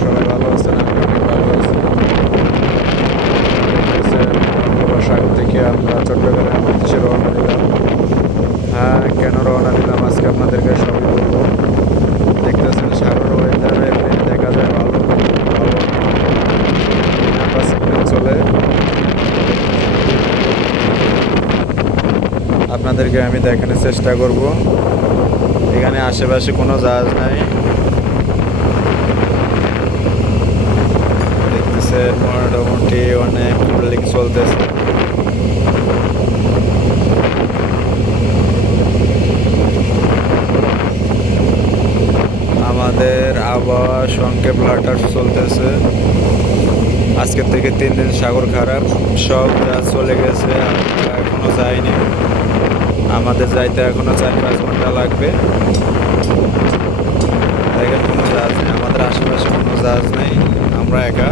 সবাই ভালো আমরা রওনা দিলাম হ্যাঁ কেন রওনা দিলাম আজকে আপনাদেরকে সাগর দেখা যায় চলে আপনাদেরকে আমি দেখানোর চেষ্টা করব এখানে আশেপাশে কোনো জাহাজ নাই মোটামুটি অনেক বিল্ডিং চলতেছে। আমাদের আবহাওয়া সংক্ষেপ লাটার চলতেছে। আজকের থেকে তিন দিন সাগর খারাপ, সব যা চলে গেছে এখনও যাইনি। আমাদের যাইতে এখনও চার পাঁচ ঘণ্টা লাগবে। কোনো জাহাজ নেই, আমাদের আশেপাশে কোনো জাহাজ নেই। আমরা একা।